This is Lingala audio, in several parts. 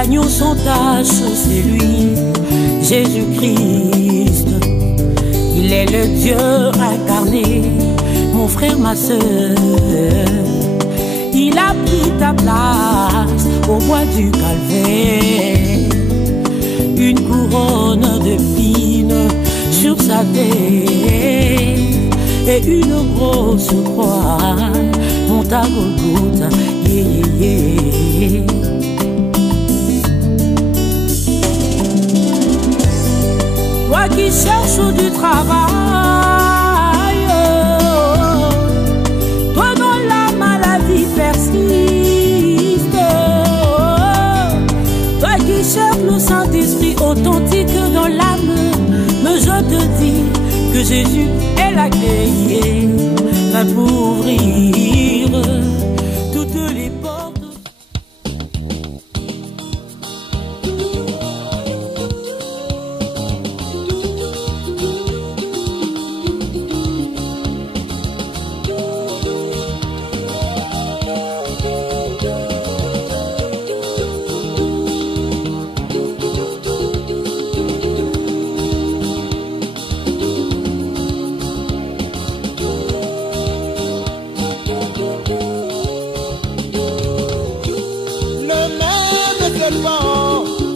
l'agneau sans tache, c'est lui, Jésus-Christ. Il est le Dieu incarné, mon frère, ma soeur. Il a pris ta place au bois du Calvaire. Une couronne d'épines sur sa tête et une grosse croix monte à Golgotha. Yeah, yeah, yeah. Toi qui cherches du travail, toi dont la maladie persiste, toi qui cherches le Saint-Esprit authentique dans l'âme, mais je te dis que Jésus est la clé, va pour ouvrir toutes les portes.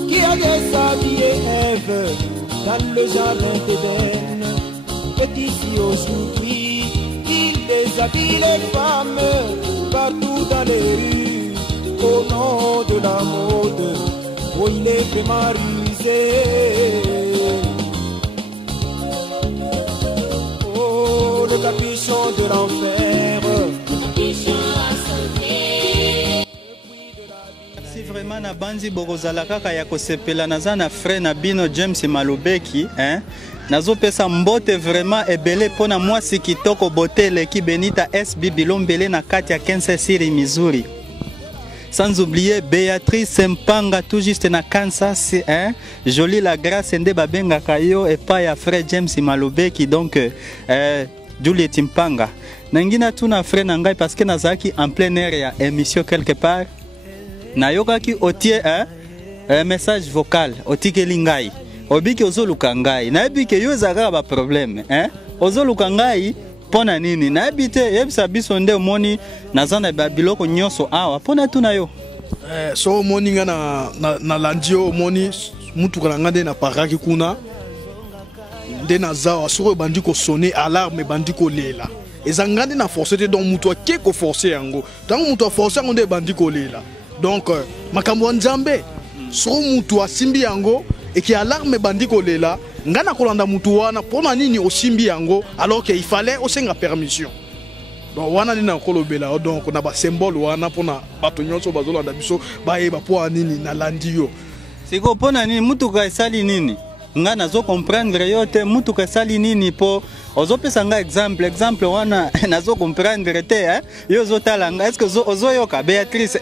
Qui a déshabillé Ève dans le jardin d'Éden est ici aujourd'hui. Il déshabille les femmes partout dans les rues au nom de la mode. Oh, il est vraiment rusé. Oh, le capuchon de l'enfer. Vraiment na banzi bokozala kaka ya kosepela naza na frère na bino James Malobeki nazo pesa mbote vraiment ebele pona mwasi kitoko botele ki Benita SB Bilombele na kati ya Kansas City Missouri. Sans oublier Béatrice Mpanga tout juste na Kansas Jolie la grâce nde babenga kayo et pas ya frère James Malobeki donc Juliet Mpanga. Nangina tuna frère na ngai parce que nazaki en plein air ya émission quelque part. Nayoka ki otie message vocal otikeli ngai obiki ozoluka ngai nayebike yo ezaka ba problème ozoluka ngai pona nini nayebite yebisa biso nde omoni nazana ba biloko nyonso awa pona tuna yo so omoni nga na landio omoni mutuka na ngande na paraki kuna nde nazawa soko bandi ko sonner alarme bandi ko lela ezangande na forcer te donc mutu ke ko forcer yango tango mutu forcer yango nde bandi ko lela. Donc, makambo nzambe, soro mutu asimbi yango, et qui alarme bandi kolela, ngana kolanda mutu wana, pona nini osimbi yango, alors qu'il fallait aussi la permission. Donc, wana nina kolobela, donc on a ba symbole wana pona bato nyonso bazolanda biso, ba yeba po nini na landi yo. Siko pona nini mutu ka sali nini? Ngana zo comprendre yote mutu ka sali nini po ozo pesa nga exemple wana nazo comprendre te yo zo talanga est-ce que ozo yoka Béatrice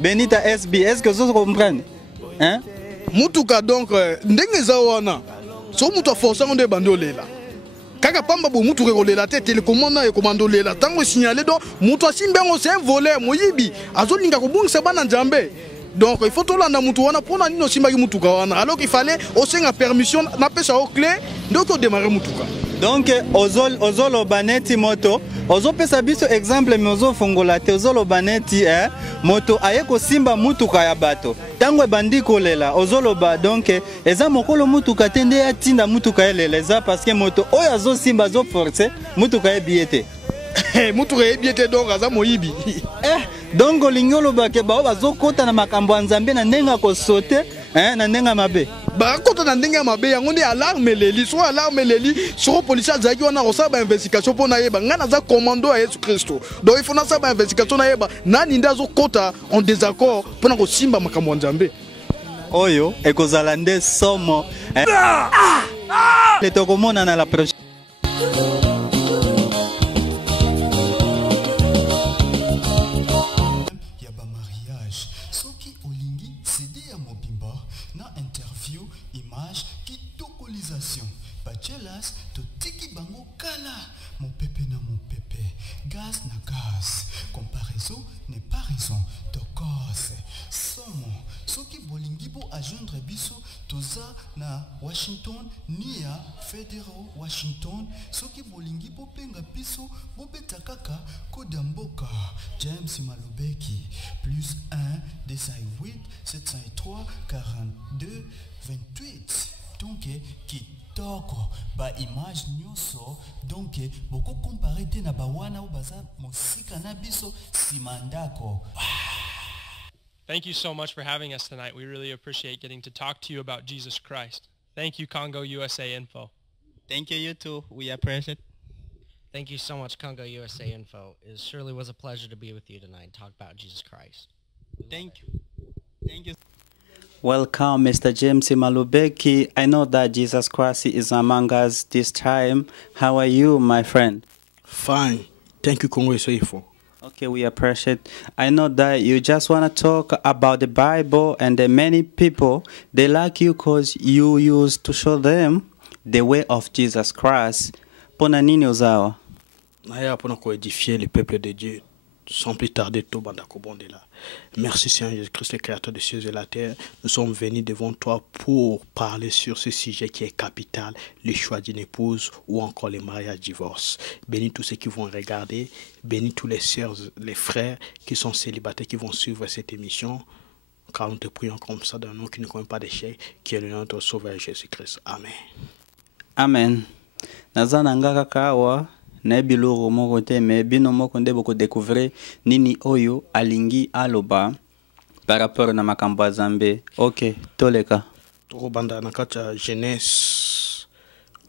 Benita SB, est-ce que vous comprenez? Mutuka donc, ndenge zawana, so mutu forcer on de bandolela. Kaka pamba bo mutu rekolela te télécommande et commando lela. Tango signalé donc mutu asimbengo c'est un voleur moyibi. Azolinga ko bungisa bana nzambe. Donc il faut tolanda mutu wana pona nino simbaki mutuka wana. Alors qu'il fallait aussi la permission na pesa au clé donc on démarrer mutuka. Donc ozolo baneti moto ozo pesa biso exemple mais ozo fongola te ozolo baneti moto ayeko simba mutuka ya bato tango bandi kolela ozolo ba donc eza mokolo mutuka tende ya tinda mutuka eleleza parce que moto oyo azo simba zo forcer mutuka ebiete mutuka ebiete donc aza moyibi donc lingolo ba ke ba bazo kota na makambo nzambe na ndenga ko sauter na ndenga mabe ba kota na ndenga mabe yango ndi alarme leli so alarme leli so policier zaki wana ko saba investigation pona yeba ngana za commando ya Yesu Kristo donc il faut na saba investigation na yeba nani ndazo kota en désaccord pona ko simba makambo nzambe oyo ekozala nde somo le tokomona na la prochaine. Bachelas to tiki bango kala mon pépé na mon pépé gaz na gaz comparé raison n'est pas raison. Tokose, somo, soki bolingibo ajoindre biso, toza na Washington, nia Federal Washington, soki bolingibo penga biso, bobeta kaka kodamboka, James Malobeki, plus 1, 208, 703, 42, 28. Donc, kitoko, ba image nyonso, donc, boko comparé te na ba wana ou baza musika na biso simandako. Thank you so much for having us tonight. We really appreciate getting to talk to you about Jesus Christ. Thank you, Congo USA Info. Thank you, you too. We appreciate it. Thank you so much, Congo USA Info. It surely was a pleasure to be with you tonight and talk about Jesus Christ. Thank you. Thank you. Welcome, Mr. James Malobeki. I know that Jesus Christ is among us this time. How are you, my friend? Fine. Thank you, Congo USA Info. Okay, we appreciate. I know that you just want to talk about the Bible, and many people, they like you because you used to show them the way of Jesus Christ. Pona nini ozawa? Naya pona ko édifier le peuple de Dieu. Sans plus tarder, tout bandako bondela. Merci Seigneur Jésus-Christ, le créateur des cieux et de la terre. Nous sommes venus devant toi pour parler sur ce sujet qui est capital, le choix d'une épouse ou encore les mariages divorce. Bénis tous ceux qui vont regarder, bénis tous les sœurs, les frères qui sont célibataires, qui vont suivre cette émission. Car nous te prions comme ça dans un nom qui ne connaît pas d'échec, qui est le nom de notre Sauveur Jésus-Christ. Amen. Amen. Nazana ngaka kawa. Na biloko moko te me bino moko nde boko découvrir nini oyo alingi aloba par rapport na makambo Zambe. OK, toleka. Toko banda na kata Genèse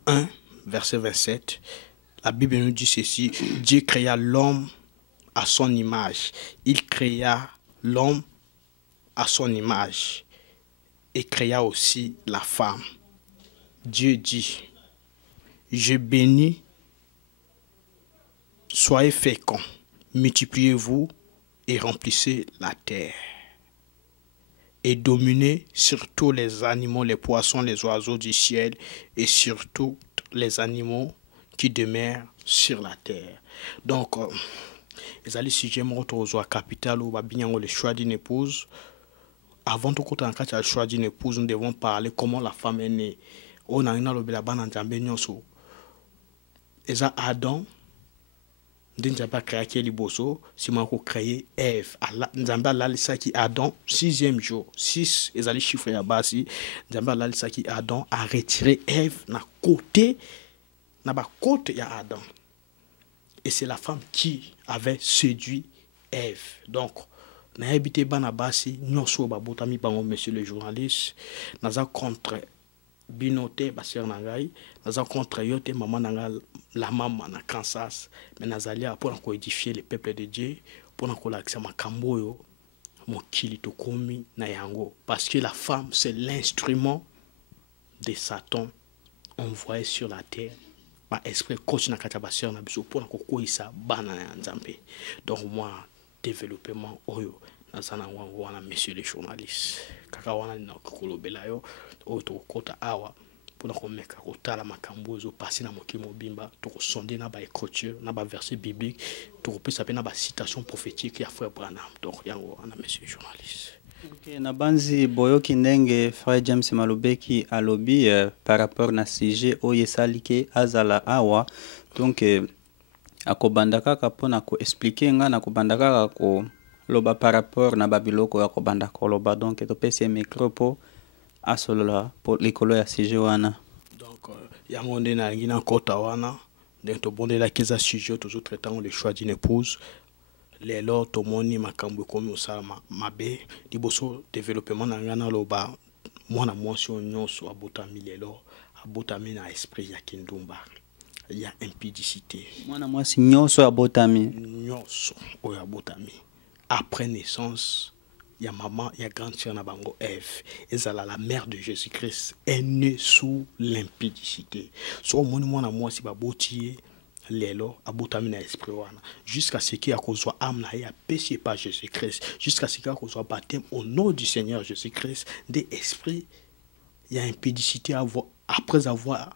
1 verset 27. La Bible nous dit ceci: Dieu créa l'homme à son image. Il créa l'homme à son image et créa aussi la femme. Dieu dit: je bénis. Soyez féconds, multipliez-vous et remplissez la terre. Et dominez sur tous les animaux, les poissons, les oiseaux du ciel et sur tous les animaux qui demeurent sur la terre. Donc, les alliés sujets moto à capital ou le choix d'une épouse. Avant de compter le choix d'une épouse, nous devons parler comment la femme est née. On a un Adam. Nzambe créé liboso si mako créé Ève Nzambe alalisaki Adam 6e jour 6 ezali chiffre ya basi Nzambe alalisaki Adam a retiré Ève na côté ya Adam et c'est la femme qui avait séduit Ève. Donc na habité bana basi nyonso babotami bango monsieur le journaliste naza contre binote basir nangai naza contre yote maman nanga la maman na Kansas mais nazalia pour édifier le peuple de Dieu pour l'accès makambo yo mokili to komi na yango parce que la femme c'est l'instrument de Satan envoyé sur la terre par esprit coach na kata basir na biso pour kokoisa bana ya Nzambe. Donc moi développement oyo nazana wana monsieur le journaliste kaka wana na kolobela yo oto kota awa pour komeka kotala makambo zo passer na mokimo bimba to sonder na ba écriture na ba verset biblique to kopesa pe na ba citation prophétique ya frère Branham. Donc yango wana monsieur le journaliste. OK, na banzi boyoki ndenge frère James Malobeki alobi par rapport na sujet oyo esalike azala awa. Donc akobanda kaka pona ko expliquer nga na kobanda kaka ko loba par rapport na babiloko ya kobanda koloba. Donc to pese micro po asolola pour l'école ya sujet wana. Donc yango nde na ngina kota wana donc to bondela kiza sujet toujours traitant le choix d'une épouse. Lelo to moni makambo komi osala mabe liboso développement na ngana loba mwana mwasi nyonso abotami lelo abotami na esprit ya kindumba. Il y a impudicité. Mwana mwasi nyonso abotami. Nyonso oyo abotami. Après naissance, il y a maman, il y a grande sœur na bango Ève. Ezala la mère de Jésus-Christ est née sous l'impudicité. So moni mwana mwasi baboti lelo abotami na esprit wana jusqu'à ce qu'il y a kozwa âme na ya péché par Jésus-Christ, jusqu'à ce qu'il y a kozwa baptême au nom du Seigneur Jésus-Christ des esprits. Il y a impudicité après avoir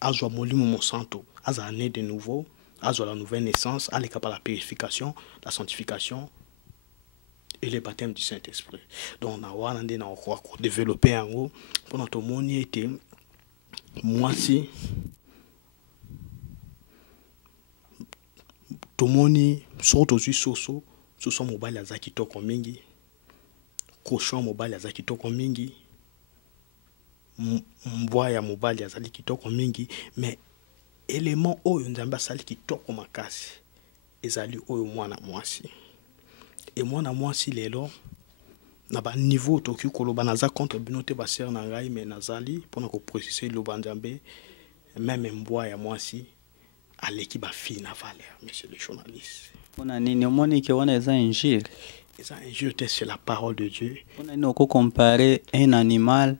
azwa molimo monsanto azane de nouveau la nouvelle naissance, à l'écart par la purification, la sanctification et le baptême du Saint-Esprit. Donc, on a développé en gros, pendant tout le monde était, moi si, tout le monde, surtout soso mobile ya kitoko mingi, cochon mobile ya kitoko mingi, mbwa ya mobile ya kitoko mingi, mais élément oyo nzambe asali kitoko makasi ezali oyo mwana mwasi. Et mwana mwasi lelo na ba niveau toki koloba naza contre binote ba sœur na ngai mais nazali pona ko préciser lo banzambe même mbwa ya mwasi aleki ba fille na valeur, monsieur le journaliste. Pona nini omoni ke wana eza injure? Eza injure, c'est la parole de Dieu. Pona nini oko comparer un animal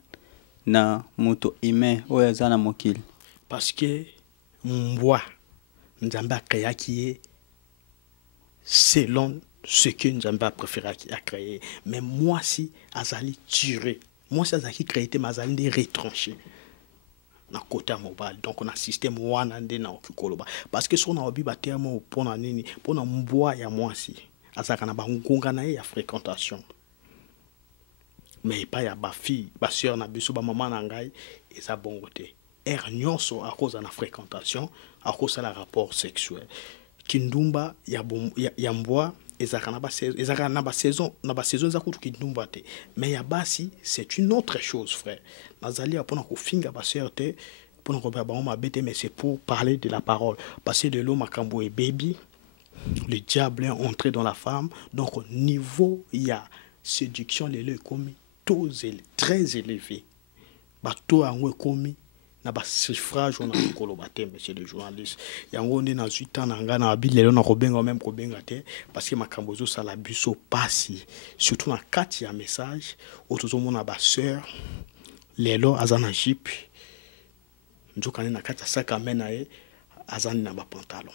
na moto humain oyo eza na mokili? Parce que mbwa nzambe akayaki ye selon ce que Nzambe a préféré à créer. Mais moi si azali tiré, moi si azali créé mais azali de retranché na côté mobile. Donc on a système wana nde na okikoloba parce que si on a obi ba terme pona nini pona mbwa ya moi si azaka na bangonga na ya fréquentation. Mais pas ya ba fille, ba sœur na biso ba maman na ngai eza bongote. Nyonso à cause de la fréquentation, à cause de la rapport sexuel. Kindumba ya mbwa ezaka na ba saison za kutu kindumba te. Mais ya basi c'est une autre chose, frère. Nazali apona ko finga ba sœur te pona ko ba ma bête, mais c'est pour parler de la parole. Parce que de l'homme makambo et baby, le diable est entré dans la femme. Donc au niveau il y a séduction les le commis taux très élevé. Ba to ango commis na ba suffrage on a kolobate, monsieur le journaliste. Yango ndi na 8 ans na nga na bilelo na kobenga même kobenga te parce que makambo zo sala biso pasi surtout na kati ya message otozo mona ba sœur lelo azana jip njokane na kati ya sac à main na ye azani na ba pantalon.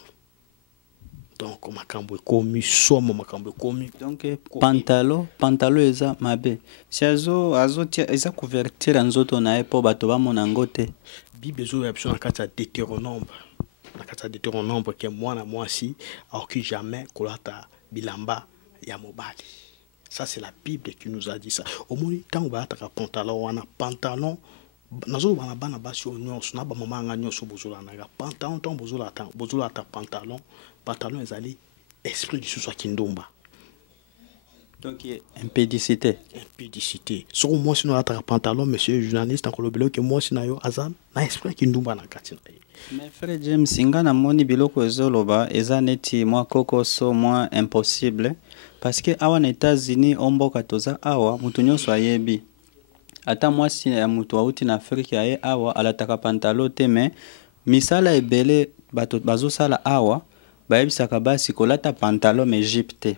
Donc makambo komi somo makambo komi donc pantalon eza mabe si azo tia eza couverture nzoto na e po bato ba mona ngote. Bible zo ya na kati ya Deutéronome que mwana mwasi aoki jamais kolata bilamba ya mobali. Ça c'est la Bible qui nous a dit ça. Au moins tant ba ta pantalon wana pantalon nazo bana bana basi onyoso na ba mama nga nyoso bozola na pantalon ton bozola ta pantalon ezali esprit du sous kindumba. Donc impédicité. So moi si na ta pantalon monsieur journaliste en kolobelo que moi si na yo azan na esprit kindumba na kati na. Mais frère James singa na moni biloko ezoloba eza neti mwa kokoso mwa impossible parce que awa na États-Unis omboka toza awa mutu nyonso ayebi. Ata mwasi ya mutu auti na Afrique aye awa alataka pantalon te mais misala ebele bato bazosala awa bayebisaka basi kolata pantalon mais jupe te.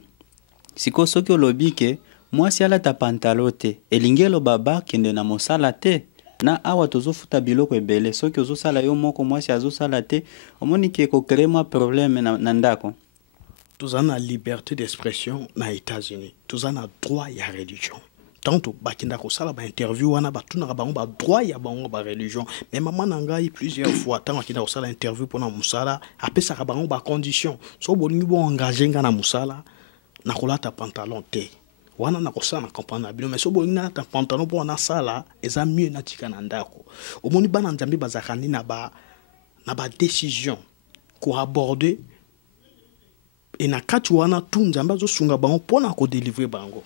Siko soki olobi ke mwasi alata pantalon te elingi eloba bakende na mosala te. Na awa tozofuta biloko ebele soki ozosala yo moko mwasi azosala te omoni ke ko créer moi problème na ndako. Toza na liberté d'expression na États-Unis. Toza na droit ya religion. Tanto bakinda ko sala ba interview wana batuna ka bango ba droit ya bango ba religion. Mais maman na ngai plusieurs fois tant bakinda ko sala interview pona musala apesa ka bango ba condition. So bolingi bo engager nga na musala na kolata pantalon te. Wana na kosala na comprendre bino mais so bolingi na ta pantalon po na sala eza mieux na tika na ndako. Omoni bana nzambe bazakani na ba décision ko aborder et na kati wana tout nzambe zo sunga bango pona ko délivrer bango.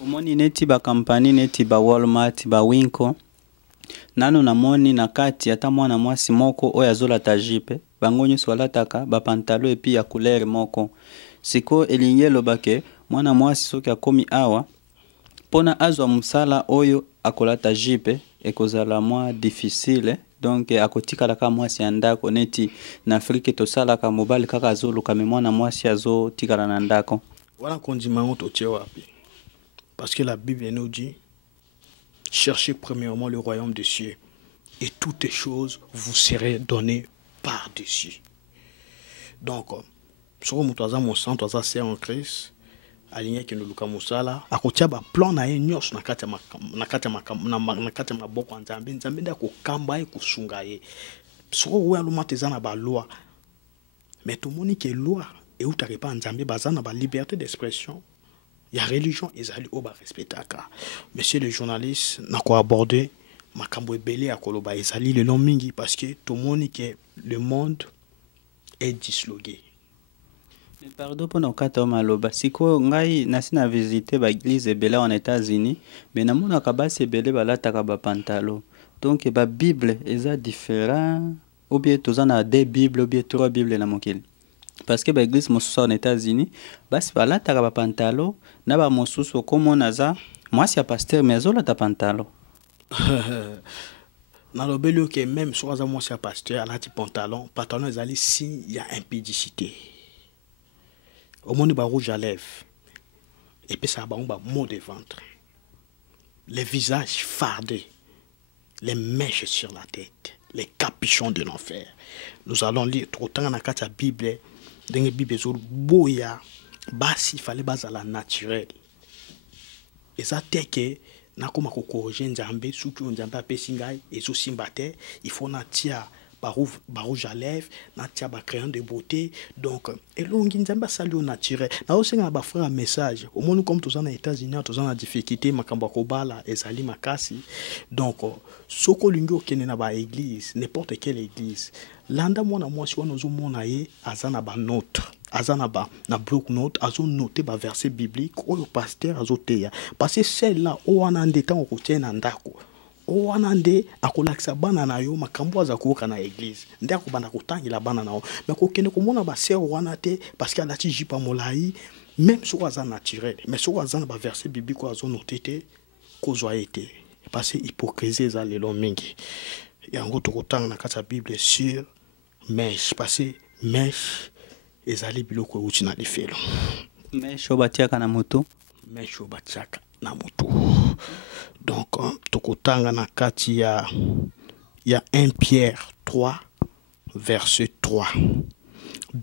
Omoni neti ba compagnie neti ba Walmart ba Winco nano na moni na kati ata mwana mwasi moko oyo azolata jipe bango nyonso balataka ba pantalon epi ya couleur moko. Siko elingi elobake mwana mwasi soki akomi awa pona azwa musala oyo akolata jipe ekozala mwa difficile donc akotikala ka mwasi ya ndako neti na Afrique tosalaka mobali kaka azoluka me mwana mwasi azotikala na ndako. Wana kondima to tie wapi? Parce que la Bible nous dit cherchez premièrement le royaume des cieux et toutes choses vous seront données par-dessus. Donc so mutaza mon sang toza c'est en Christ aligné que nous luka musala akotia ba plan na ye nyos na kati ya maboko nzambe nda ko kamba e kusunga ye so we aluma teza na ba loi mais tout le monde qui est loi et où tu n'arrives pas à Nzambe bazana ba liberté d'expression. Il y a religion ezali au ba respectaka. Monsieur le journaliste n'a quoi abordé makambo ebele ya koloba ezali le long mingi parce que tout le monde qui le monde est disloqué. Pardon pour nos kata maloba siko ngai nasi na visiter ba église ebele en États-Unis mais na mona kabasi ebele balataka ba pantalon donc ba Bible eza différent ou bien tozana deux Bibles ou bien trois Bibles na mokili parce que ba église mosusu en États-Unis basi balataka ba pantalon na ba mosusu komona za mwasi ya pasteur mais azolata pantalon. Dans le belio que même soit à moi c'est pasteur à la pantalon ezali si il y a impudicité. Au monde ba rouge à lèvres et puis ça ba mot de ventre. Les visages fardés, les mèches sur la tête, les capuchons de l'enfer. Nous allons lire trop temps dans la Bible, dans la Bible sur boya basi fallait base à la naturelle. Et ça t'est que na koma ko corriger Nzambe surtout Nzambe apesi ngai ezo simbate il faut na tia rouge à lèvres na tia ba crayon de beauté donc elongi Nzambe sali au naturel na osenga ba frère message au monde comme tous en États-Unis tous en difficulté makambo ko bala ezali makasi donc soko lingo kene na ba église n'importe quelle église landa mona mwasi wana ozo mona ye azana ba note azana ba na bloc note azo noter ba verset biblique oyo pasteur azo teya parce que celle-là o wana ndeta ko tiena ndako o wana nde akolakisa bana na yo makambo aza koka na église nde akobanda kotangela bana na yo mais ko kene ko mona ba sœur wana te parce que alati jipa molai même sur aza naturel mais sur azana ba verset biblique azo noter te ko zoyete parce que hypocrisie za lelo mingi yango to kotanga na kata Bible sur mèche parce que mèche ezali biloko uchi na lifelo mèche obatiaka na moto mèche obatiaka na moto donc tokotanga na kati ya 1 Pierre 3 verset 3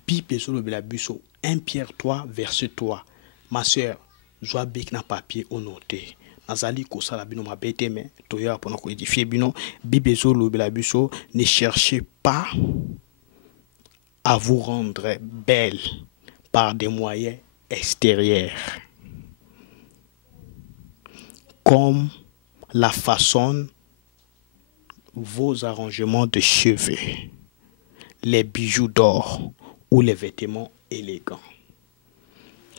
Bible ezolobela biso 1 Pierre 3 verset 3 ma sœur zwa bik na papier au noter nazali kosala bino mabete mais toya pona ko édifier bino Bible ezolobela biso ne cherchez pas à vous rendre belle par des moyens extérieurs, comme la façon vos arrangements de cheveux, les bijoux d'or ou les vêtements élégants.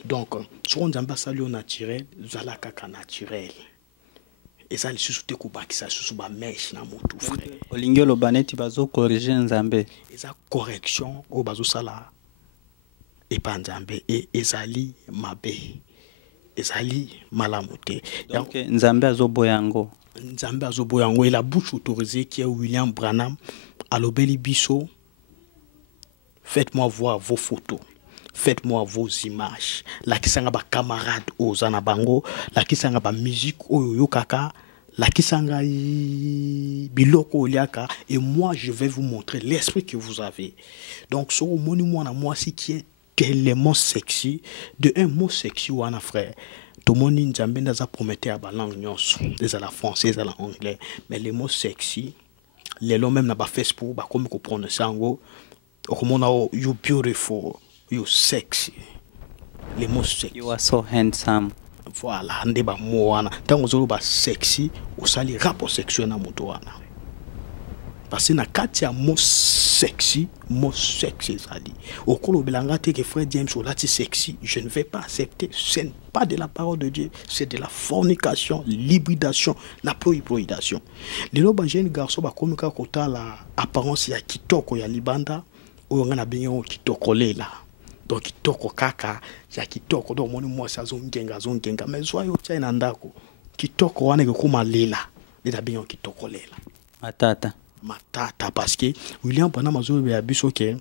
Donc, si on a ça au naturel, vous allez caca naturel. Et ça, les sous-soutés qui ça sous ba mèche na motu frère. Olingyo lo baneti bazo corriger Nzambe. Et ça correction au bazo sala et pas Nzambe et ezali mabe. Ezali malamote. Donc Nzambe azo boyango. Nzambe azo boyango et la bouche autorisée qui est William Branham à l'obeli biso. Faites-moi voir vos photos. Faites-moi vos images. La kisanga ba camarade ozana bango, la kisanga ba musique oyo kaka, la kisanga biloko oliaka et moi je vais vous montrer l'esprit que vous avez. Donc so moni mwana moi si qui est tellement sexy de un mot sexy wana frère. Tout le monde Nzambe ndaza promettre ba langue nyonso, des à la française à l'anglais, mais les mots sexy, les lots même na ba Facebook ba comme ko prononcer ngo, okomona you beautiful. You sexy. Les mots sexy. You are so handsome. Voilà, ndeba moana. Tango zolo ba sexy, osali rapport sexuel na moto wana. Parce que na kati ya mot sexy sali. Okolo belanga te que frère James olati sexy, je ne vais pas accepter. Ce n'est pas de la parole de Dieu, c'est de la fornication, l'hybridation, la prohybridation. Les loba jeune garçon ba komika kota la apparence ya kitoko ya libanda, oyonga na benyo kitoko lela. Donc kitoko kaka ya kitoko donc moni moi ça zongenga mais soyo tia na ndako kitoko wana ke kuma lela lela bien kitoko lela matata parce que William Branham azo ya biso ke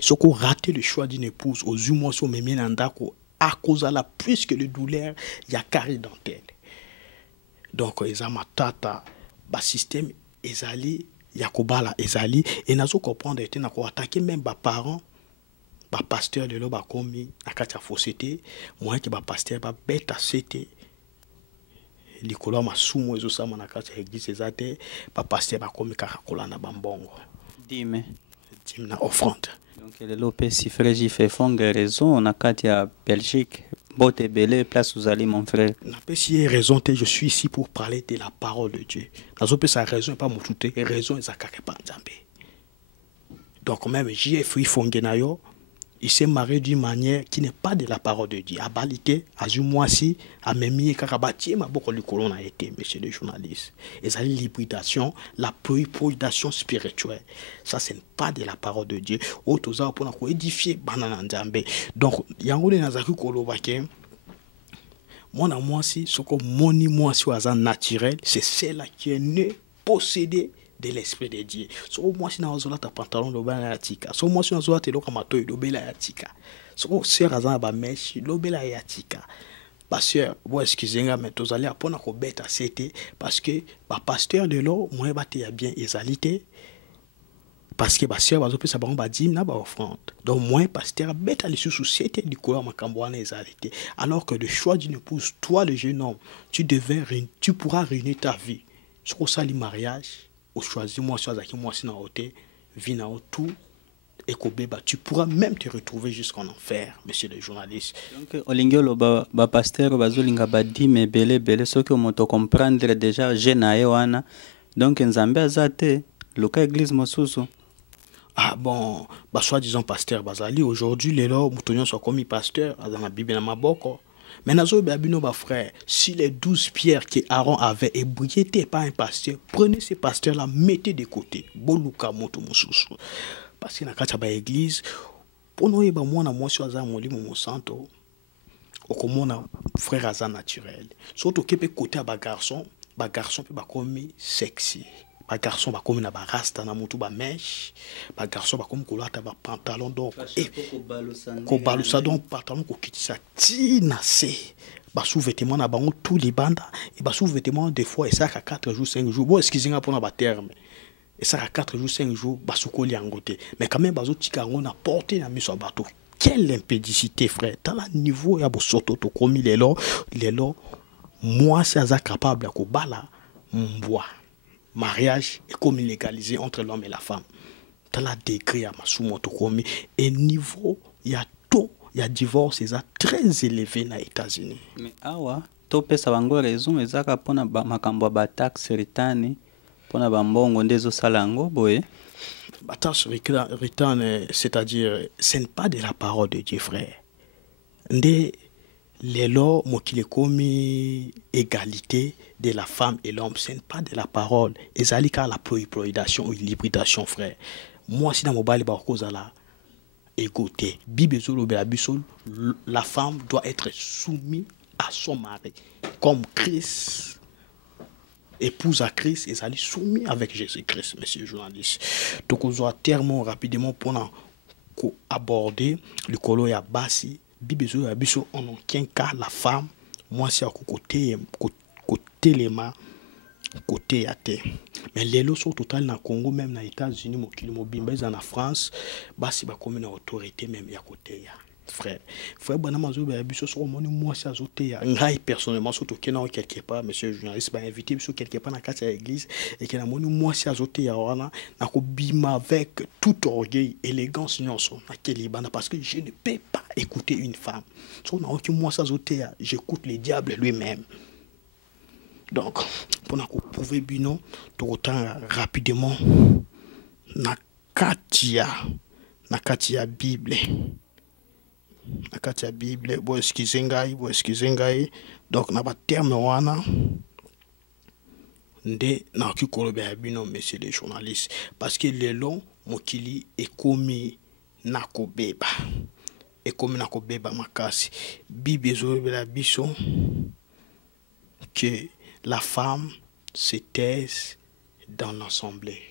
soko rater le choix d'une épouse aux humours so memi na ndako à cause la plus que le douleur ya carré dentelle donc eza matata ba système ezali yakobala ezali et nazo comprendre ete na ko attaquer même ba parents ba pasteur de l'oba komi akati faussité moi que ba pasteur ba beta c'était likolo masumo ezo sama na kati église ezate ba pasteur ba komi kaka kolana bambongo dime na offrande Donc le lopé si frère j'y fait fond raison on a Katia Belgique botte belé place vous allez mon frère. n'a pas si raison je suis ici pour parler de la parole de Dieu. Dans peu sa raison pas mon tout raison est pas Nzambe. Donc même j'y fui fongenayo il s'est marié d'une manière qui n'est pas de la parole de Dieu. À balité, à Zumwasi, à Memi, Kakabati, ma beaucoup de colonne a été, monsieur le journaliste. Et ça, l'hybridation, la purification spirituelle. Ça, ce n'est pas de la parole de Dieu. Autres gens pour édifier Banana Nzambe. Donc, il y a un Nazaki Kolobake. Moi, si, ce que moi, si, au naturel, c'est celle qui est née, possédée de l'esprit de Dieu. So moi si na ozola ta pantalon do bela ya tika. So moi si na ozola te do kama toy do bela ya tika. So sœur azana ba meshi do bela ya tika. Ba sœur, bo excusez-moi mais tozali apona ko beta c'était parce que ba pasteur de l'eau moi ba te ya bien ezalité parce que ba sœur bazo pesa bango ba dim na ba offrande. Donc moi pasteur beta les sous c'était du couleur makambo na ezalité. Alors que le choix d'une épouse, toi le jeune homme, tu pourras ruiner ta vie. Sur ça le mariage ou choisir moi si na hôtel vie na tout et tu pourras même te retrouver jusqu'en enfer monsieur le journaliste. Donc olingelo ba pasteur bazolinga ba di me belé ce que moto comprendre déjà jeune wana donc nzambe azate loka église mosusu. Ah bon ba soi-disant pasteur bazali aujourd'hui les là moutonyo soit comme pasteur dans la Bible na maboko. Mais frère, si les 12 pierres que Aaron avait ébrouillées par un pasteur, prenez ces pasteurs-là, mettez de côté. Parce que dans la église, pour nous, moi, je suis un frère Azan naturel. Surtout que côté à garçon peut comme sexy. Ba garçon ba comme na ba rasta na mutu ba mèche, ba garçon ba comme kolata ba pantalon donc et ko balusa donc pantalon ko kitisa tinasé ba sous-vêtements na bango tous les bandes et ba sous-vêtements des fois et ça à 4 jours 5 jours bon excusez-moi pour na ba terme et ça à 4 jours 5 jours ba sukoli angoté mais quand même bazo tika ngo na porter na miso bateau. Quelle impédicité frère dans le niveau ya bo soto to komi lelo moi c'est ça capable ko bala mboa. Mariage est comme légalisé entre l'homme et la femme. Dans la degré à Masumoto Komi. Et niveau, il y a tout, il y a divorce, c'est très élevé dans les États-Unis. Mais awa, to pesa bango raison, ezaka pona makambo ba taxe ritani, pona bambongo ndezo salango boye. Ba taxe ritani, c'est-à-dire, ce n'est pas de la parole de Dieu, frère. Nde les lois qui les commis égalité de la femme et l'homme, ce n'est pas de la parole. Et ça car la prolifération ou l'hybridation, frère. Moi, si dans mon bali barcosa là, écoutez, la femme doit être soumise à son mari, comme Christ, épouse à Christ, et ça lui soumis avec Jésus-Christ, monsieur le journaliste. Donc, on doit terminer rapidement pour aborder le colo et Bassi. Bibezo abiso en aucun cas la femme moi c'est à côté les mains côté à terre mais les lois sont total na Congo même na États-Unis mokili mobimba en France basi ba comme une autorité même ya côté ya frère bana mazo ba biso so moni moi c'est azoté ya ngai personnellement surtout que na quelque part monsieur le journaliste ba invité biso quelque part na kati ya église et que na moni moi c'est azoté ya wana na ko bima avec tout orgueil élégance nyonso na kelibana parce que je ne peux pas écouter une femme so na aucun moi c'est azoté ya j'écoute le diable lui-même. Donc pour na ko prouver bino to autant rapidement na katia Bible. La Bible, bo excusez ngai donc na ba terme wana nde na ki kolobe bino monsieur les journalistes parce que le long mokili ekomi nakobeba makasi Bible ezobela biso que la femme se taise dans l'assemblée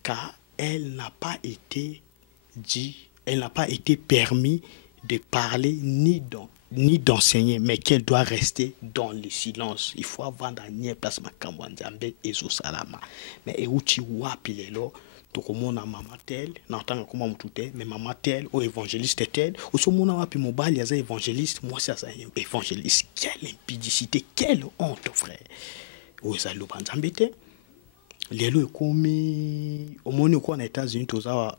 car elle n'a pas été permis de parler ni d'enseigner, mais qu'elle doit rester dans le silence. Il faut avoir dernière place makambo nzambe ezo salama. Mais euti wapi lelo to komona mama tel na tanga koma mutute mais mama tel ou évangéliste tel ou so mona wapi mobali ya évangéliste moi c'est ça évangéliste. Quelle impudicité, quelle honte frère. Ou ça lo nzambe te lelo ekomi omoni ko na États-Unis toza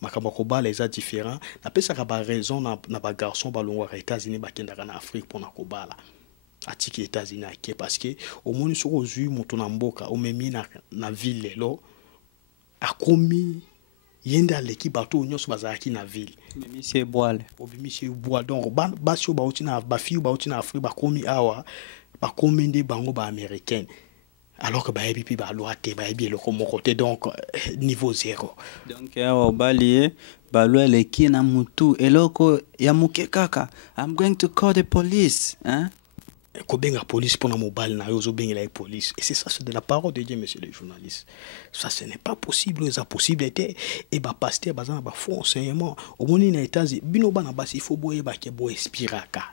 makambo kobala eza différent napesaka ba raison na ba garçon balongwaka États-Unis bakendaka na Afrique mpona kobala atiki États-Unis ake parce que omoni soko ozwi moto na mboka omemi na ville lelo akomi yende aleki bato nyonso bazalaki na ville Monsieur Boile obimisi boile donc basi bauti na bafille bauti na Afrique bakomi awa bakomi nde bango ba américaine alors que bayebi pi ba loi te bayebi eloko moko te donc niveau zéro donc awa balie balwa leki na mutu eloko ya muke kaka I'm going to call the police hein kobenga police pour na mobile na yo benga la police et c'est ça c'est de la parole de Dieu monsieur les journalistes ça ce n'est pas possible ça possibilité et ba pasteur bazana ba faux enseignement au moni na États-Unis bino bana basi il faut boye ba ke bo expiraka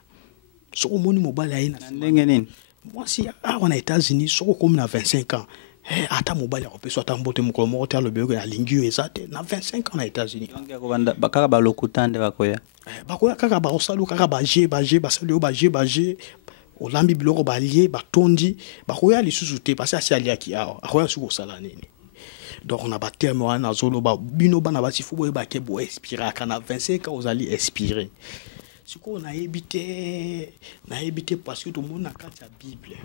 so au moni mobile aina ndenge nini moi si on a États-Unis so comme na 25 ans ata mobile ya kopesa ata mbote mukolo moko te alobe na lingio ezate na 25 ans na États-Unis donc ya kobanda bakaka balokutande bakoya kaka ba osalu kaka ba basali ba olambi biloko balie batondi bakoya lisusu te parce que asi aliaki awa akoya suko sala nini donc on a ba terme wana zoloba bino bana basi fu boye ba ke bo expira kana 25 ans ozali expirer siko na ebité parce que tout le monde na kati ya Bible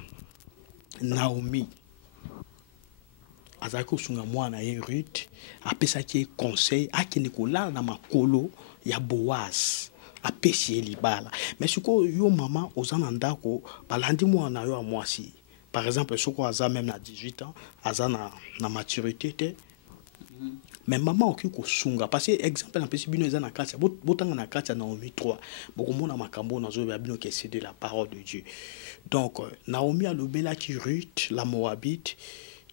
Naomi azaki osunga mwana ye Ruth apesaki conseil akende kolala na makolo ya Boaz apesi libala mais siko yo mama ozana ndako balandi mwana yo a mwasi par exemple soko aza même na 18 ans aza na maturité te mais maman oki ko sunga parce que exemple na pesi bino eza na kati botanga na kati na Naomi 3 bokomona makambo na zo ya bino ke c'est de la parole de Dieu donc Naomi alobela ki Ruth la Moabite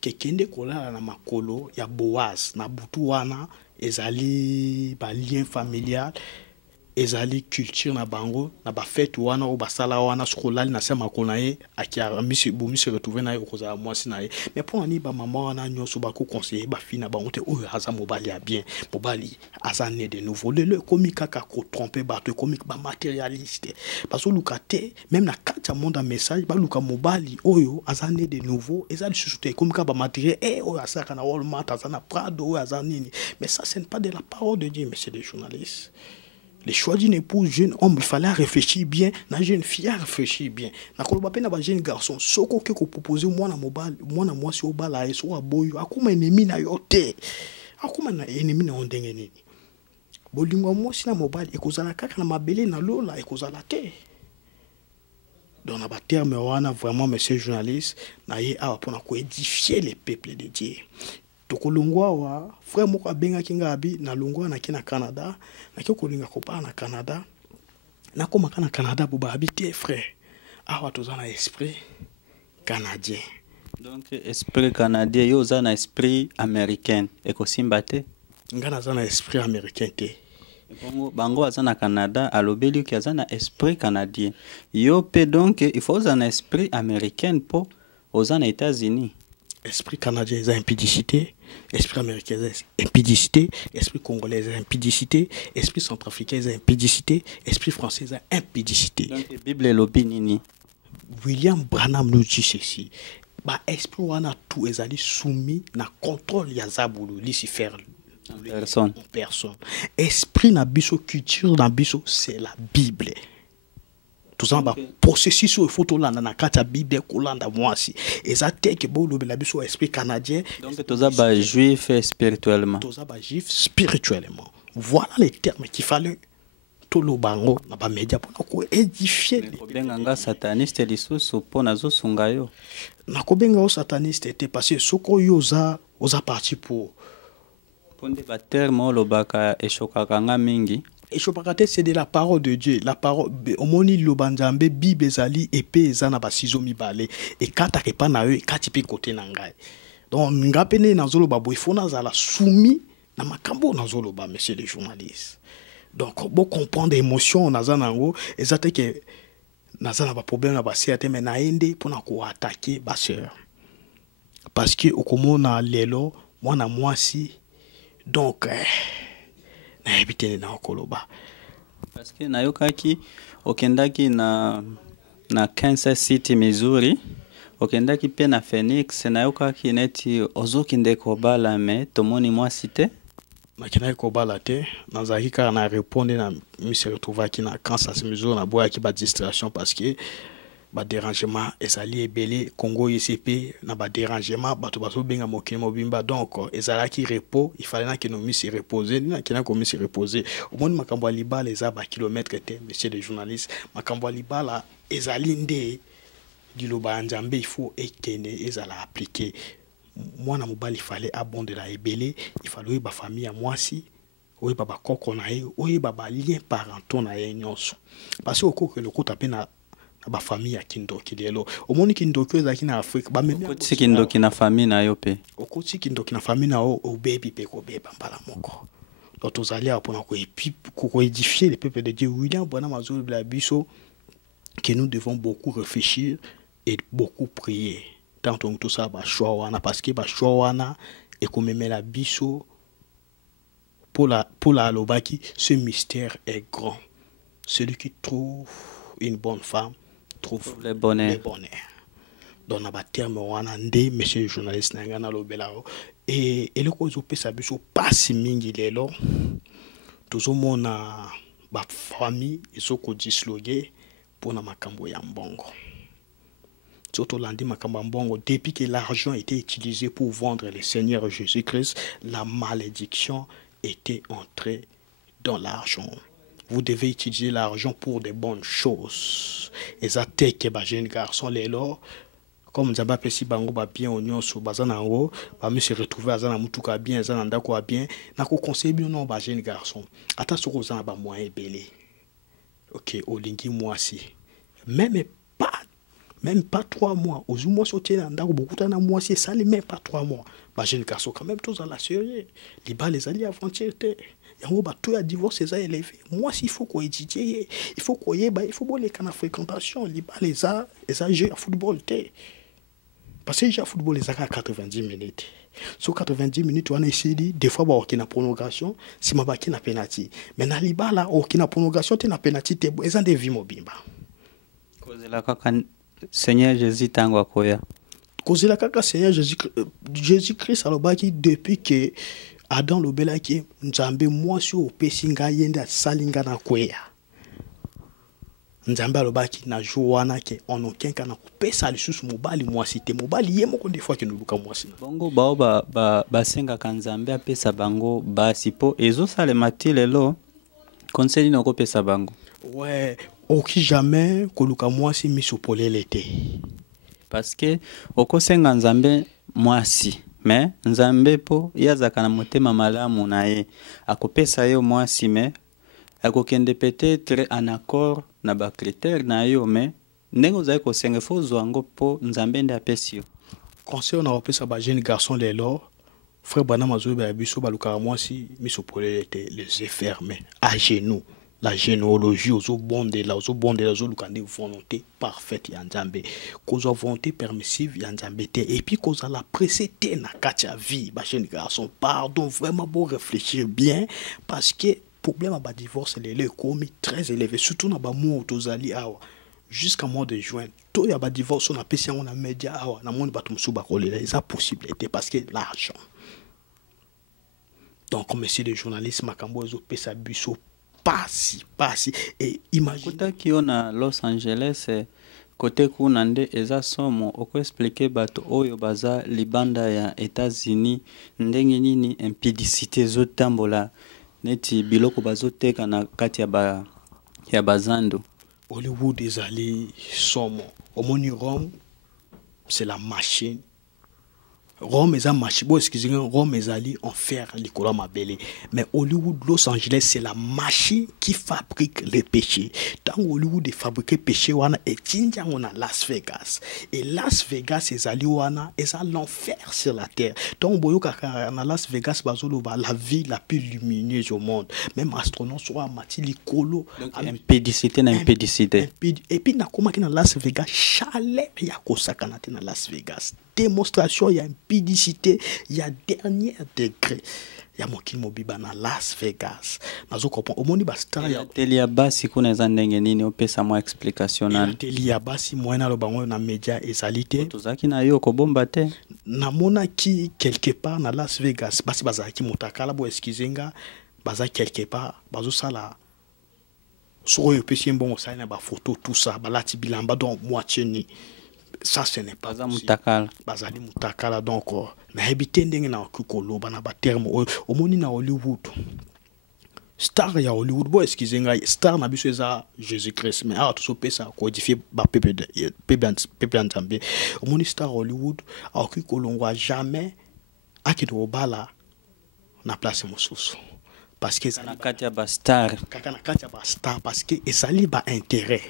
ke kende kolala na makolo ya Boaz na butu wana ezali ba lien familial ezali culture na bango na ba fête wana o basala wana sokolali na sema konaye akia misi retrouver na yokoza mwasi na ye mais pour ani ba maman wana nyoso ba ko conseiller ba fille na bango te o haza mobali ya bien mobali aza né de nouveau le komi kaka ko tromper ba to komi ba matérialiste parce que lukate même na kata monde message ba luka mobali oyo aza né de nouveau ezali susute komi ka ba matériel oyo asaka na Walmart aza na Prado oyo aza nini mais ça ce n'est pas de la parole de Dieu monsieur les journalistes. Les choix d'une épouse jeune homme, il fallait réfléchir bien. La jeune fille a réfléchi bien. Na koloba pe na ba jeune garçon, soko ke ko proposer moi na mobile, moi na moi si obala e so aboyo, akuma ennemi na yote. Akuma na ennemi na ondenge nini. Bolingo moi si na mobile e kozala kaka na mabele na lola e kozala te. Donc na ba terme wana vraiment monsieur journaliste, na ye a pour na ko édifier les peuples de Dieu. Tokolongwa wa frère moko abenga kinga abi na longwa na kina Canada na kolinga kopa na Canada na koma kana Canada bo ba habiter frère awa tozana esprit canadien donc esprit canadien yo za na esprit américain ekosimba te ngana za na esprit américain te bango aza na Canada alobeli ki aza na esprit canadien yo pe donc il faut za na esprit américain po oza na États-Unis. Esprit canadien est impudicité, esprit américain est impudicité, esprit congolais est impudicité, esprit centrafricain est impudicité, esprit français est impudicité. Donc la Bible est l'opinion. William Branham nous dit ceci. Ba esprit wana tout est allé soumis na contrôle ya zabulu Lucifer personne. Esprit na biso culture na biso c'est la Bible. Tout ça va processus sur photo là na kata Bible kolanda mwasi ezate ke bo lobela biso esprit canadien donc toza ba juif spirituellement voilà les termes qu'il fallait tout le bango na ba média pour ko édifier benga nga sataniste lisusu po nazo sunga yo na ko benga o sataniste était passé soko yoza oza parti pour ponde ba terme lobaka eshokaka nga mingi. Et c'est de la parole de Dieu. La parole, omoni lobanzambe Bible zali épée zana ba sizo mibale et kata kepa na yo kati pe côté na ngai. Donc ngapene na zolo ba boifona zala soumis na makambo na zolo ba monsieur les journalistes. Donc bon comprendre émotion na zanango ezate que na zana ba problème na ba siate mais na ende pona ko attaquer ba sœur. Parce que okomona lelo mwana mwasi donc na ebitene na okoloba parce que nayokaki okendaki na Kansas City Missouri okendaki pe na Phoenix nayokaki neti ozokinde kobala me tomoni mwasi te nakina kobala te nazalaki kaka na répondre na mise retrouvaki na Kansas Missouri na boyaki ba distraction parce que ba dérangement ezali ebele Congo ICP na ba dérangement bato baso benga mokili mobimba donc ezalaki repos il fallait na que nos mise reposer na kina ko mise reposer au monde makambo libala eza ba kilomètre te monsieur le journaliste makambo libala ezali nde diloba nzambe il faut ekene ezala appliquer moi na mobali fallait abonder la ebele il fallait ba famille à mwasi oye baba koko na ye oye baba lien parentaux na ye nyonso parce que okoko le kota pe na ba famille ya kindoki lelo omoni kindoki ezaki na Afrique ba meme okoti kindoki na famille na yo pe okoti kindoki na famille na o baby pe ko beba mbala moko donc tozali apona ko édifier le peuple de Dieu William Branham azol la biso que nous devons beaucoup réfléchir et beaucoup prier tant on tout ça ba choix wana parce que ba choix wana et comme la biso pour la lobaki ce mystère est grand. Celui qui trouve une bonne femme trouve le bonheur. Donc na ba terme wana nde monsieur le journaliste nanga na lobelao et le ko zo pesa biso pasi mingi lelo tozo mona ba famille isoko disloguer pour na makambo ya mbongo. Surtout lundi makambo mbongo depuis que l'argent était utilisé pour vendre le Seigneur Jésus-Christ, la malédiction était entrée dans l'argent. Vous devez utiliser l'argent pour de bonnes choses. Et ça te que ba jeune garçon les lors comme Nzamba pesi bango ba bien oignon so bazana ngo ba me se retrouver azana mutuka bien azana ndako bien na ko conseil bien non ba jeune garçon. Ata soko za ba moyen belé. OK, olingi mwasi. Même pas 3 mois. Aux mois sauté dans beaucoup de mois, c'est ça, même pas 3 mois. Bah, jeune garçon, quand même, tous à la sérieux. Les balles, les alliés avant-hier, il y a tout à divorce, c'est élevé. Moi, s'il faut qu'on étudie, il faut qu'on y ait, il faut qu'on ait la fréquentation. Les balles, les a joué à football, parce que j'ai à football, les a à 90 minutes. Sur 90 minutes, on a essayé des fois, on a une prolongation, si ma baki na penalty. Mais dans les balles, là, on a une prolongation, tu as penalty, ils ont des vies mobiles. Seigneur Jésus tango akoya. Kozela kaka Seigneur Jésus-Christ alobaki depuis que Adam lobelaki Nzambe mwasi opesi ngai yende salinga na koya. Nzambe alobaki na joana ke onokenka na kopesa lisusu mobali mwasi te mobali ye moko des fois ke noluka mwasi. Bongo bao ba senga kanzambe apesa bango basi po ezo sale mati lelo conseil na kopesa bango. Ouais, oki jamais koluka mwasi misopole l'été. Parce que okosenga nzambe mwasi, mais nzambe po yazaka na motema malamu na ye. Akopesa yo mwasi mais akokende peut-être en accord na ba critères na yo mais ndenge ozayi kosenga fo zwango po nzambe nde apesi yo. Conseil on a opesa ba jeune garçon lelo frère Branham azobe biso baluka mwasi misopole l'été les yeux fermés à genoux. La généalogie aux bondes là aux bondes là aux lukande volonté parfaite yanzambe cause volonté permissive yanzambe et puis cause la précédé na katia vie ba jeune garçon pardon vraiment bon réfléchir bien parce que problème à ba divorce les commis très élevé surtout na ba mo tozali awa jusqu'à mois de juin to ya ba divorce on a pesi on a média awa na monde bato musu ba kolela ça possibilité parce que l'argent donc comme monsieur le journaliste makambo zo pesa biso pas si et imagine kota kiona Los Angeles côté kunande eza somo oko expliquer bato oyo baza libanda ya États-Unis ndenge nini impudicité zo tambola neti biloko bazoteka na kati ya bazando. Hollywood ezali somo omoni Rome c'est la machine. Rome est un machine, bon excusez-moi, Rome est allé en faire les colons mabélés. Mais Hollywood, Los Angeles, c'est la machine qui fabrique les péchés. Dans Hollywood, fabriquer péché, on a on a Las Vegas. Et Las Vegas, c'est allé l'enfer sur la terre. Donc, on a Las Vegas, la ville la plus lumineuse au monde. Même astronautes soit à Matili Colo. Impédicité, impédicité. Et puis, na comment dans Las Vegas, chalet, ya kosaka na Las Vegas. démonstration, il y a impudicité, il y a dernier degré. Il y a mokili mobiba na Las Vegas. Nazo comprendre. Omoni ba star ya telia basi kuna za ndenge nini opesa mo explication na telia basi moyena lo bango na media ezalité. Tozaki na yo ko bomba te. Na mona ki quelque part na Las Vegas basi bazaki mutakala bo excusenga baza quelque part bazo sala so yo pesi mbongo sa na ba photo tout ça balati bilamba donc moitié ni. Ça ce n'est pas mutakala bazali mutakala donc na hebite ndenge na okukoloba na ba terme omoni na Hollywood star ya Hollywood bo excusez nga star na biso eza Jésus Christ mais a tout pesa codifier ba pepe nzambe omoni star Hollywood okukolongwa jamais akido bala na place mosusu parce que na kati ya ba star kaka na kati ya ba star parce que ezali ba intérêt.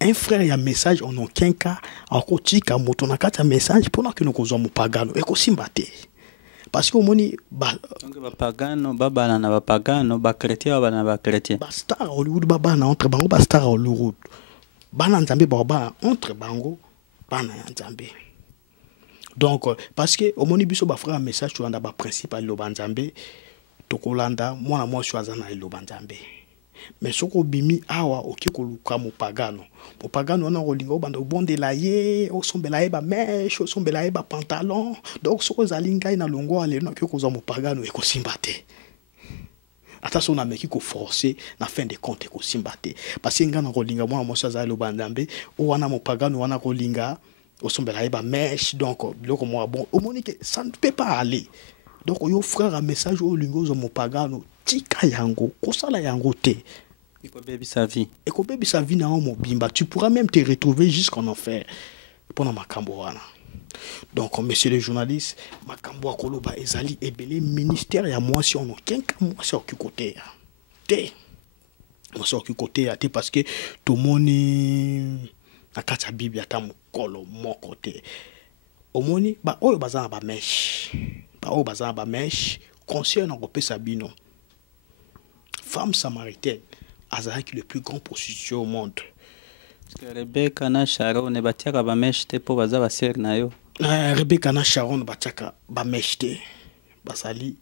Un frère y a message en aucun cas en kotika moto na kati ya message pendant que nous causons mon pagano et ko simbate parce que moni ba donc ba pagano baba na ba pagano ba chrétien baba na ba chrétien ba star Hollywood baba na entre bango ba star Hollywood bana nzambe baba entre bango bana nzambe donc parce que moni biso ba frère message tu anda ba principal lo banzambe tokolanda mwana moi choisa na lo banzambe. Mais soko bimi awa okikoluka mopagano wana rolinga obanda obondela ye osombela ye ba mèche osombela ye ba pantalon donc soko zalinga ina longo ale na kyokoza mopagano ekosimba te ata so na meki ko forcer na fin de compte ekosimba te parce que ngana rolinga mwana mosi azali lobandambe o wana mopagano wana rolinga osombela ye ba mèche donc biloko mo bon omoni que ça ne peut pas aller donc yo frère un message au lingo zo mopagano tika yango kosala yango te eko bebi sa vie na mobimba tu pourras même te retrouver jusqu'en enfer pendant makambo wana. Donc monsieur le journaliste makambo akoloba ezali ebele ministère ya moi si on aucun cas moi c'est au côté te moi c'est au côté te parce que tout moni na kati ya Bible ata mokolo moko te omoni ba oyo bazana ba mèche conseil na kopesa bino femme samaritaine azaki le plus grand prostitué au monde. Rebecca na Sharon ne batiaka ba mèche te po baza ba sœur na yo. Rebecca na Sharon batiaka ba mèche te basali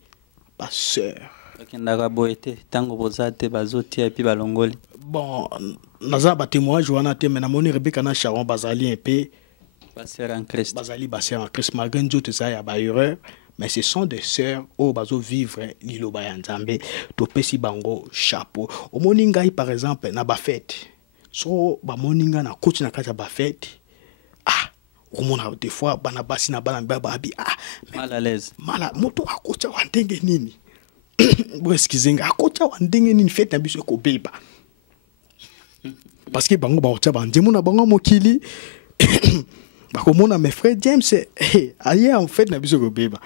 ba sœur. Bakendaka boete tango bozate bazoti et puis balongoli. Bon naza ba témoignage wana te mais na moni Rebecca na Sharon bazali un peu ba sœur en Christ. Bazali ba sœur en Christ malgré nzoto za ya ba erreur. Mais ce sont des sœurs au bazo vivre liloba ya nzambe to pesi bango chapeau o moninga par exemple na ba fête so ba moninga na koti na kati ya ba fête o mona des fois bana basi na bana babi mal à l'aise mala moto akocha wa ndenge nini bo excusenga akocha wa ndenge nini fête na biso ko beba parce que bango ba ocha ba ndemo na bango mokili comme mes frères James aïe en fait na biso ko beba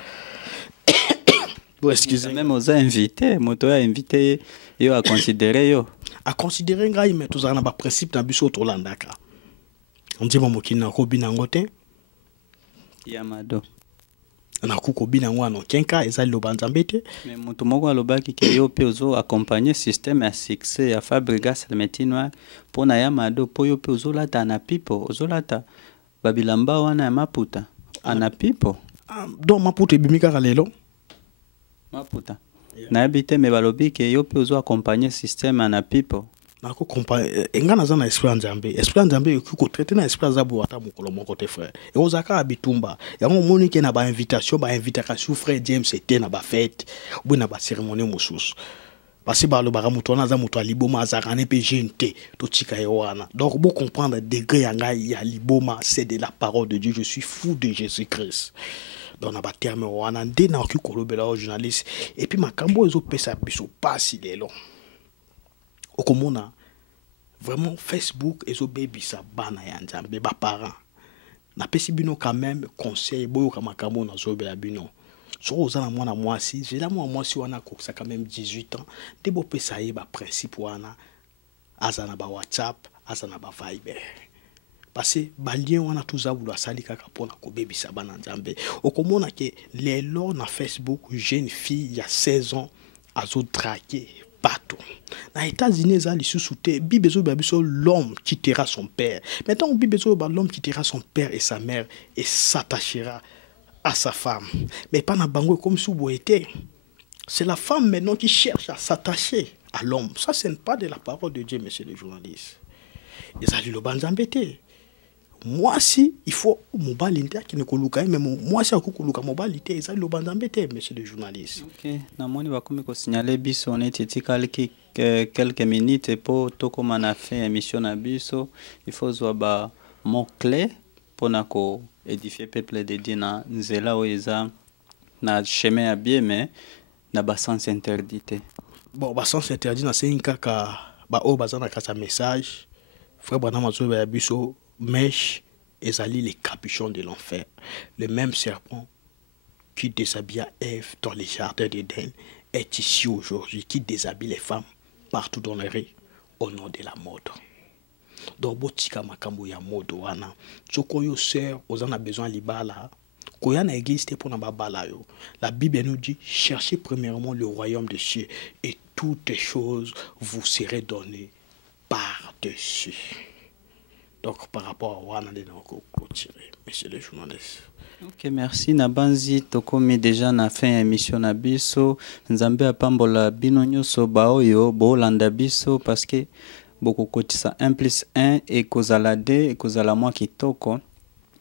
excusez même aux invités moto a invité yo à considérer ngai mais tous na ba principe na biso to landaka on dit mo kina ko bina ngote yamado na kuko bina ngwana kenka ezali lo banzambete mais moto moko alobaki ke yo pe ozo accompagner système à succès ya Fabregas Almetinoir pona yamado po yo pe ozo lata na pipo ozo lata babilamba wana ya maputa ana pipo donc maputa ebimika lelo maputa na habité me balobi ke yo pe ozo accompagner système ana pipo na ko accompagner engana za na esprit nzambe ko traiter na esprit za bo ata mokolo moko te frère et ozaka abitumba yango moni ke na ba invitation frère James était na ba fête ou na ba cérémonie mosusu parce que balobaka moto wana za moto aliboma azaka ne pe gente to tika wana donc vous comprendre degré yanga ya liboma c'est de la parole de Dieu je suis fou de Jésus-Christ donc na ba terme wana nde na ki kolobela au journaliste et puis makambo ezo pesa biso pasi lelo okomona vraiment Facebook ezo bebisa bana ya nzambe ba parents na pesi bino quand même conseil boyo ka makambo na zobela bino. So ozana mwana mwasi, j'ai la mwasi wana kokisa quand même 18 ans, te bo pesa ye ba principe wana azana ba WhatsApp, azana ba Viber. Parce que ba lien wana tuza bulu asali kaka pona ko bebisa bana nzambe. Okomona ke lelo na Facebook jeune fille il y a 16 ans azo traquer bateau. Dans les États-Unis, l'homme quittera son père. Maintenant, l'homme quittera son père et sa mère et s'attachera à sa femme. Mais pas dans Bango comme si vous étiez. C'est la femme maintenant qui cherche à s'attacher à l'homme. Ça, ce n'est pas de la parole de Dieu, monsieur le journaliste. Ils ont dit le banzan embêté. Moi, si il faut mobile qui ne coluka, mais moi, si on coluka mobile, ils ont le banzan embêté, monsieur le journaliste. Ok, namoni bakomi ko signaler biso on est quelques minutes pour tout comme on a fait émission na biso, il faut voir ba mot clé pour na ko édifier peuple de Dieu na nzela oeza na chemin à bien mais na ba sens interdit. Bon, ba sens interdit na c'est kaka ba o bazana ka sa message. Frère Branham a trouvé biso mèche ezali les capuchons de l'enfer. Le même serpent qui déshabilla Ève dans les jardins d'Éden est ici aujourd'hui, qui déshabille les femmes partout dans les rues au nom de la mode. Donc, botika makambo ya mode wana. Tsoko yo sœur, on a besoin libala. Koya na église te pour na babala yo. La Bible nous dit cherchez premièrement le royaume des cieux et toutes les choses vous seront données par-dessus. Donc, par rapport à wana de nako tirer, monsieur le journaliste. Ok, merci. Nabanzi tokomi déjà na fin émission na biso. Nzambe apambola bino nyoso baoyo bolanda biso parce que beaucoup kotisa 1 plus 1 et kozala 2 et kozala moi kitoko.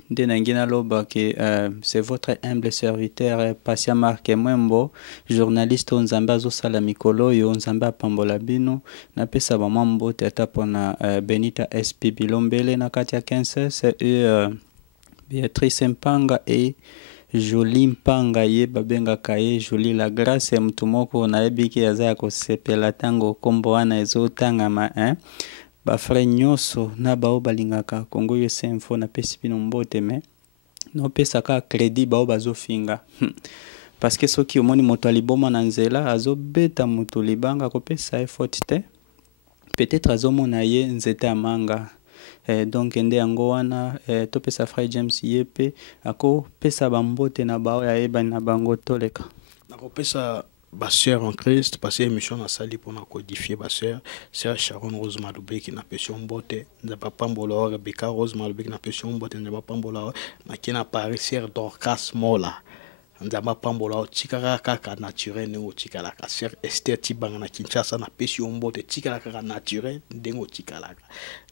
De nangina loba que c'est votre humble serviteur Passia Mark Mwembo, journaliste Nzambe azosala mikolo yo Nzambe apambola bino na pesa ba mambo tata pona Benita SP Bilombele na katia 15 c'est Béatrice Mpanga et Jolie Mpanga ye babenga kaye Jolie la grâce mtu moko na ebiki aza ko sepela tango kombo wana ezotanga ma ba frère nyoso na bao balingaka Congo USA info na pesi bino mbote me no pesa ka crédit bao bazofinga parce que soki omoni moto aliboma na nzela azobeta moto libanga ko pesa effort te peut-être azomona ye nzete amanga. Donc ende yango wana to pesa frère James yepe ako pesa bambote na bao ya eba na bango toleka nako pesa ba sœur en Christ passer émission na sali pour na codifier ba sœur Sharon Rose Malube qui na passion mbote nza papa mbolo Rebecca Rose Malube qui na passion mbote nza papa mbolo na qui na Paris sœur Dorcas Mola nza papa mbolo tikara kaka naturel ngo tikala ka sœur Esther Tibanga na Kinshasa na passion mbote tikala kaka naturel ndengo tikala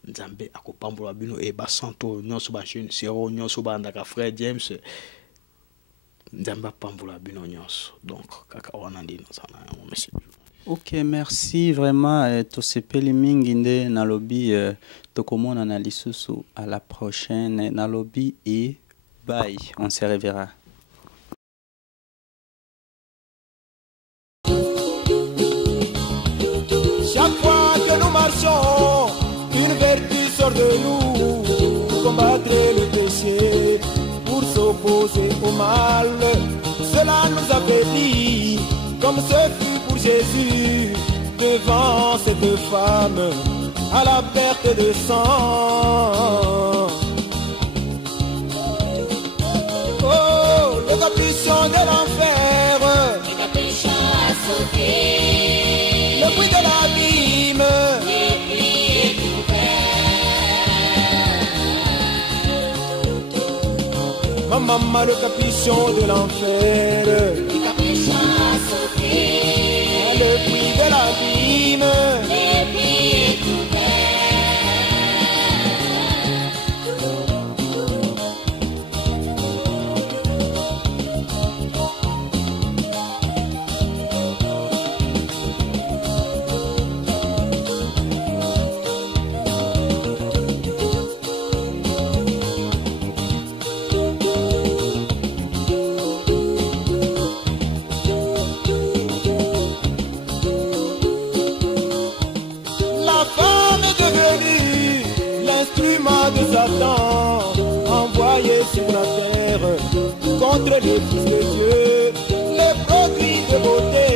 nzambe akopambola bino e ba santo nyonso ba jeune sero nyonso ba ndaka frère James nzambe apambola bino nyonso donc kaka wana ndino sana monsieur. Ok, merci vraiment tosepeli mingi nde na lobi tokomona na lisusu à la prochaine na lobi et bye, on se reverra. Chaque fois que nous marchons, une vertu sort de nous, combattre le péché pour s'opposer au mal. Cela nous affaiblit, comme ce fut pour Jésus devant cette femme à la perte de sang. Oh, le capuchon de l'enfer, le capuchon a sauté, le bruit de l'abîme, le puits est ouvert. Ma maman, le capuchon de l'enfer, le capuchon a sauté, le puits de l'abîme, le puits est ouvert. De Satan, envoyé sur la terre contre les fils de Dieu. Les produits de beauté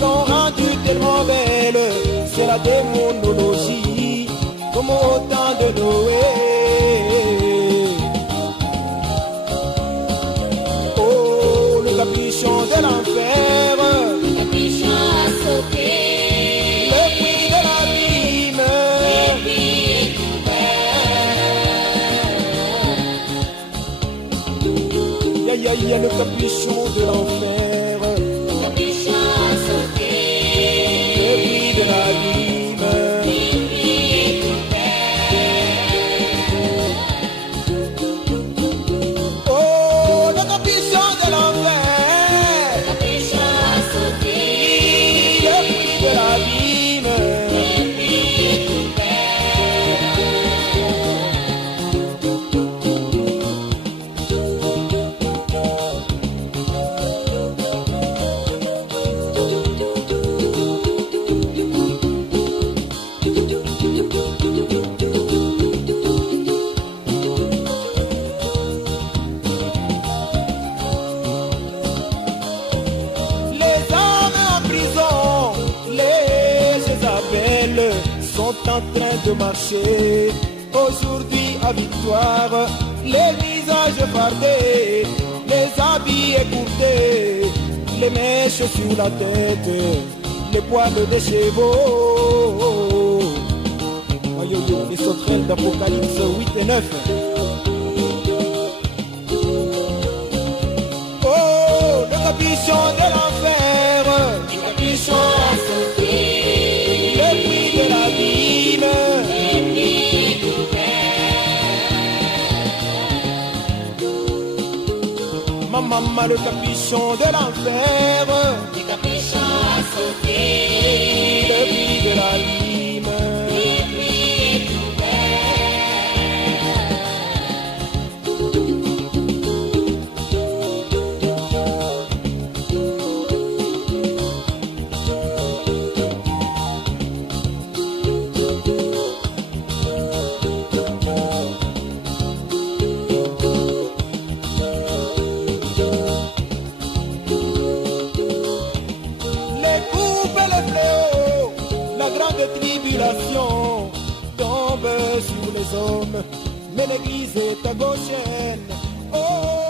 l'ont rendu tellement belle. C'est la démonologie, comme au temps de Noé. Oh, le capuchon de l'enfer, le capuchon a sauté, aïe, le capuchon de l'enfer. Le capuchon a sauté. Le prix de l'abîme. En train de marcher aujourd'hui à victoire, les visages fardés, les habits écourtés, les mèches sur la tête, les poils des chevaux. Aïe, les sauterelles d'Apocalypse 8 et 9. Oh, le capuchon de l'enfer, le capuchon a sauté. Maman, le capuchon de l'enfer. Le capuchon a sauté. Le prix de la lime. Le prix est tombe sur les hommes, mais l'église est à gauche. Oh,